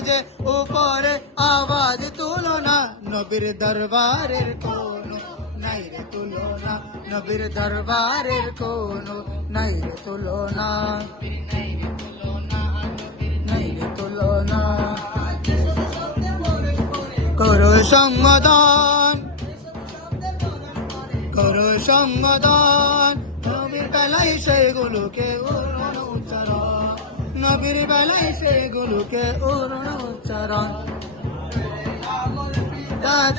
মাঝে উপরে আওয়াজ তুলো না, নবীর দরবারের কোনো নাই রে তুলনা, নবীর দরবারের কোনো নাই রে তুলনা, নাই রে তুলনা। করো সম্বোধন, করো সম্বোধন, নবীর বেলায় সেগুলোকে উড়ান উচ্চারণ, নবীর বেলায় সেগুলোকে উড়ান উচ্চারণ।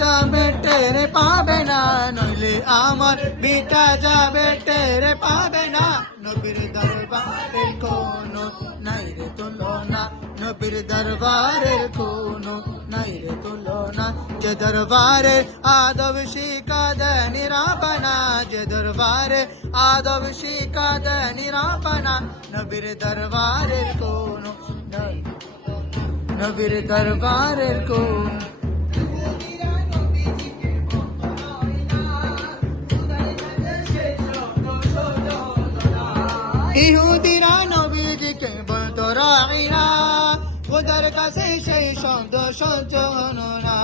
যাবে টেরে পাবে না, নইলে আমার বিটা যাবে টেরে পাবে না, নবীর দরবারের কোনো নাই রে তুলনা, নবীর দরবারের কোনো নাই রে তুলনা। যে দরবারে আদব শিখা দেয় নিরাপনা, যে দরবারে আদব শিখা দেয় নিরাপনা, নবীর দরবারের কোনো নাই, নবীর দরবারের কোনো। ইহুদিরা নবীজিকে বলতো রাঈনা, খোদার কাছে সেই শব্দ সহ্য হলো না।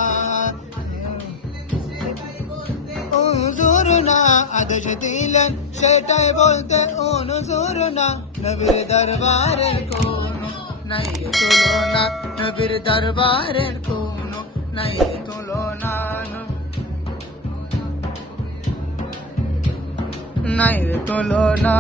উযুর না আদেশ দিলেন সেটাই বলতে অনুযুর না, নবীর দরবারের কোনো নাই রে তুলনা, নবীর দরবারের কোনো নাই রে তুলনা, নাই রে তুলনা।